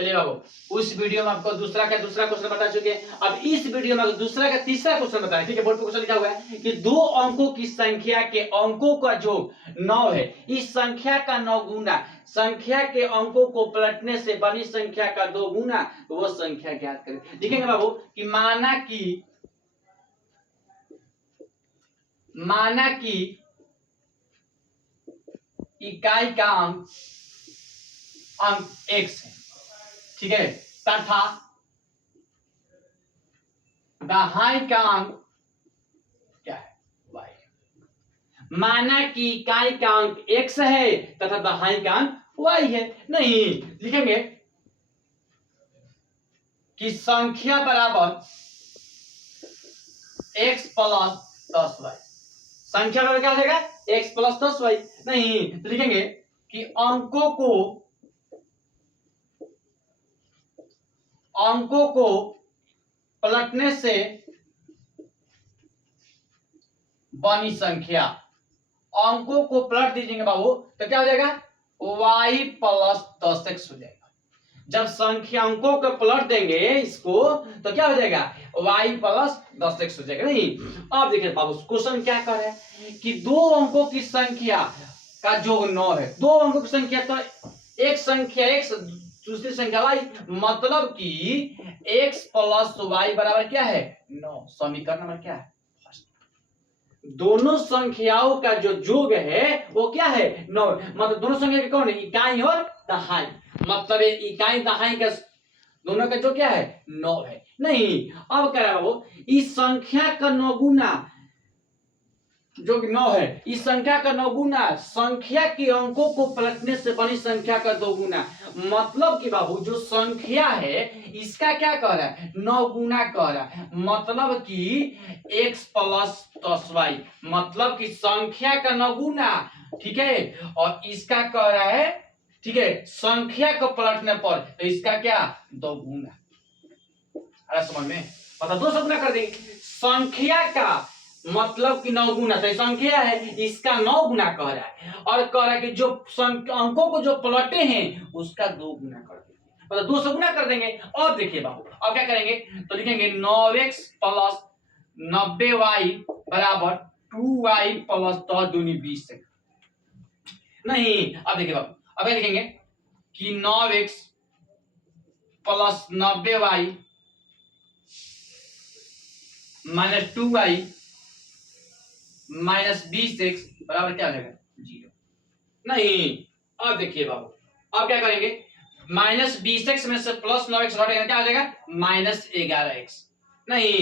चलिए बाबू, उस वीडियो में आपको दूसरा क्वेश्चन बता चुके हैं। अब इस वीडियो में दूसरा का तीसरा क्वेश्चन बताएं। ठीक है, बोर्ड पे क्वेश्चन लिखा हुआ है कि दो अंकों की संख्या के अंकों का जो 9 है, इस संख्या का 9 गुना संख्या के अंकों को पलटने से बनी संख्या का 2 गुना वो संख्या ज्ञात करें। लिखेंगे बाबू कि माना कि इकाई का अंक x है, ठीक है, तथा दहाई का अंक क्या है, y। माना कि इकाई का अंक x है तथा दहाई का अंक y है। नहीं, लिखेंगे कि संख्या बराबर x प्लस 10y। संख्या बराबर क्या हो जाएगा, x प्लस 10y। नहीं, तो लिखेंगे कि अंकों को पलटने से बनी संख्या, अंकों को पलट दीजिएगा बाबू तो क्या हो जाएगा, y प्लस 10x हो जाएगा। जब संख्या अंकों को पलट देंगे इसको तो क्या हो जाएगा, y प्लस 10x हो जाएगा। नहीं, अब देखिए बाबू क्वेश्चन क्या कर रहा है कि दो अंकों की संख्या का योग 9 है। दो अंकों की संख्या तो एक संख्या x दूसरी संख्या y, मतलब कि x प्लस y बराबर क्या है, 9। समीकरण नंबर क्या है, दोनों संख्याओं का जो योग है वो क्या है, 9। मतलब दोनों संख्या के कौन है, इकाई और दहाई। मतलब इकाई दहाई का दोनों का जो क्या है, 9 है। नहीं, अब कह रहा है वो इस संख्या का 9 गुना जो 9 है, इस संख्या का 9 गुना संख्या के अंकों को पलटने से बनी संख्या का 2 गुना। मतलब कि बाबू जो संख्या है इसका क्या कह रहा है, 9 गुना कह रहा है। मतलब कि x प्लस 10y, मतलब कि संख्या का 9 गुना, ठीक है, और इसका कह रहा है, ठीक है, संख्या को पलटने पर तो इसका क्या, 2 गुना। अरे समझ में, मतलब 2 से गुना कर देंगे। संख्या का मतलब कि 9 गुना, तो संख्या है इसका 9 गुना कह रहा है, और कह रहा है कि जो अंकों को जो पलटे हैं उसका 2 गुना कर देंगे, मतलब 2 से गुना कर देंगे। और देखिए बाबू अब क्या करेंगे, तो लिखेंगे 9x प्लस 90y बराबर 2y प्लस 10 दूनी 20। नहीं, अब देखिए बाबू अब क्या लिखेंगे कि 9x plus 90y minus 2y minus 20x बराबर क्या हो जाएगा, 0। नहीं, अब देखिए बाबू अब क्या करेंगे, माइनस 20x में से प्लस 9x घटेगा, क्या हो जाएगा, माइनस 11x। नहीं,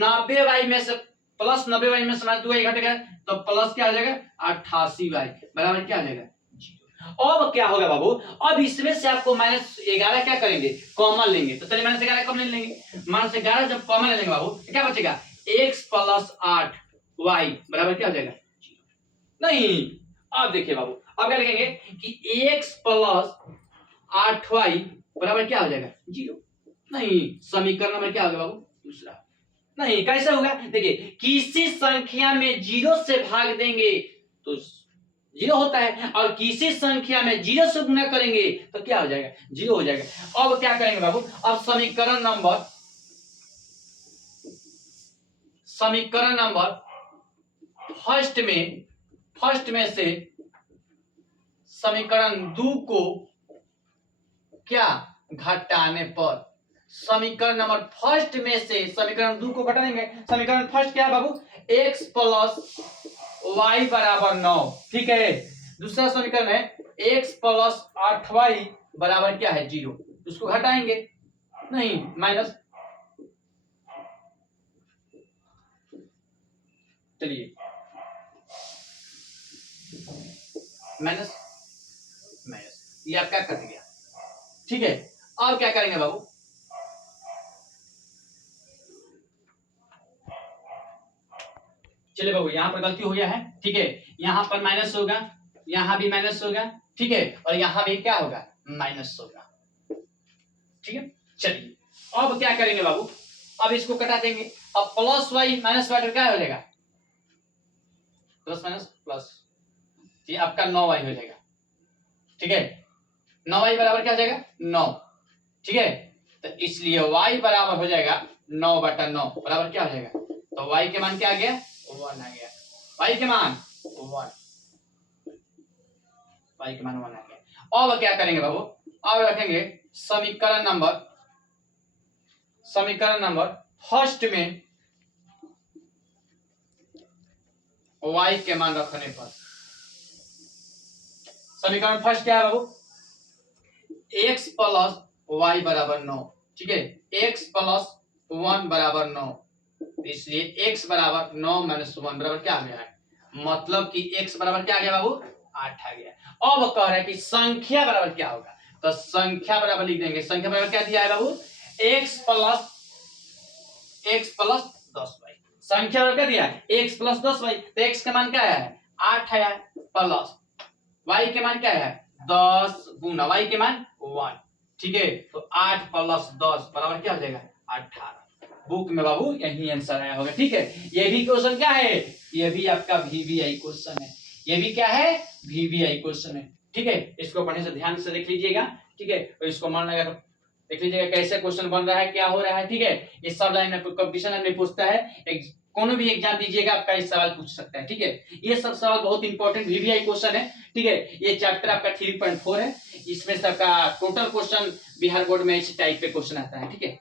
90y में से प्लस 90y में से माइनस 2y घटेगा तो प्लस क्या हो जाएगा, 88y बराबर क्या हो जाएगा, 0। अब क्या होगा बाबू, अब इसमें से आपको माइनस 11 क्या करेंगे, कॉमन लेंगे। तो चलिए माइनस 11 कॉमन लेंगे। माइनस 11 जब कॉमन लेंगे बाबू तो क्या बचेगा, x प्लस 8y बराबर क्या हो जाएगा, 0। नहीं, अब देखिए बाबू अब क्या लिखेंगे कि x प्लस 8y बराबर क्या हो जाएगा, 0। नहीं, समीकरण नंबर क्या होगा बाबू, दूसरा। नहीं, कैसे होगा, देखिए किसी संख्या में 0 से भाग देंगे तो 0 होता है, और किसी संख्या में 0 से गुना करेंगे तो क्या हो जाएगा, 0 हो जाएगा। अब क्या करेंगे बाबू, अब समीकरण नंबर फर्स्ट में से समीकरण 2 को क्या घटाने पर, समीकरण नंबर फर्स्ट में से समीकरण 2 को घटा देंगे। समीकरण फर्स्ट क्या है बाबू, x प्लस y बराबर 9, ठीक है। दूसरा समीकरण है x प्लस 8y बराबर क्या है, 0। उसको घटाएंगे, नहीं माइनस, चलिए माइनस ये आप क्या कर दिया, ठीक है। अब क्या करेंगे बाबू, चलिए बाबू यहाँ पर गलती हो गया है, ठीक है, यहाँ पर माइनस होगा, यहाँ भी माइनस होगा, ठीक है, और यहाँ भी क्या होगा, माइनस होगा, ठीक है। चलिए अब क्या करेंगे बाबू, अब इसको कटा देंगे। अब प्लस वाई माइनस वाई क्या हो जाएगा, प्लस माइनस प्लस, ये आपका 9y हो जाएगा, ठीक है। 9y बराबर क्या हो जाएगा, 9। ठीक है। तो इसलिए y बराबर हो जाएगा 9/9 बराबर क्या हो जाएगा, तो y के मान क्या आ गया, 1 आ गया, y के मान 1, y के मान 1 आ गया। अब क्या करेंगे बाबू, अब रखेंगे समीकरण नंबर फर्स्ट में y के मान रखने पर, समीकरण फर्स्ट क्या है बाबू, x प्लस y बराबर 9, ठीक है, x प्लस 1 बराबर 9, इसलिए x बराबर 9 माइनस 1 बराबर क्या आ गया है, मतलब कि x बराबर क्या आ गया बाबू, 8 आ गया। अब कह रहे हैं कि संख्या बराबर क्या होगा, तो संख्या बराबर लिख देंगे, संख्या बराबर क्या दिया है बाबू, x प्लस 10y, संख्या बराबर क्या दिया है, x प्लस 10y, तो x का मान क्या है, 8 है, प्लस y के मान क्या है, 10 गुना y के मान 1, ठीक है, तो 8 प्लस 10 बराबर क्या हो जाएगा, 18। बुक में बाबू यही आंसर आया होगा, ठीक है। ये भी क्वेश्चन क्या है, ये भी आपका VVI क्वेश्चन है, ये भी क्या है, VVI क्वेश्चन है, ठीक है। इसको पढ़ने से ध्यान से देख लीजिएगा, ठीक है, और इसको मन लगा देख लीजिएगा कैसे क्वेश्चन बन रहा है, क्या हो रहा है, ठीक है। ये सब लाइन में कंपटीशन में पूछता है, कोनो भी एग्जाम दीजिएगा आपका इस सवाल पूछ सकता है, ठीक है। ये सब सवाल बहुत इंपॉर्टेंट VVI क्वेश्चन है, ठीक है। ये चैप्टर आपका 3.4 है, इसमें से आपका टोटल क्वेश्चन बिहार बोर्ड में इस टाइप पे क्वेश्चन आता है, ठीक है।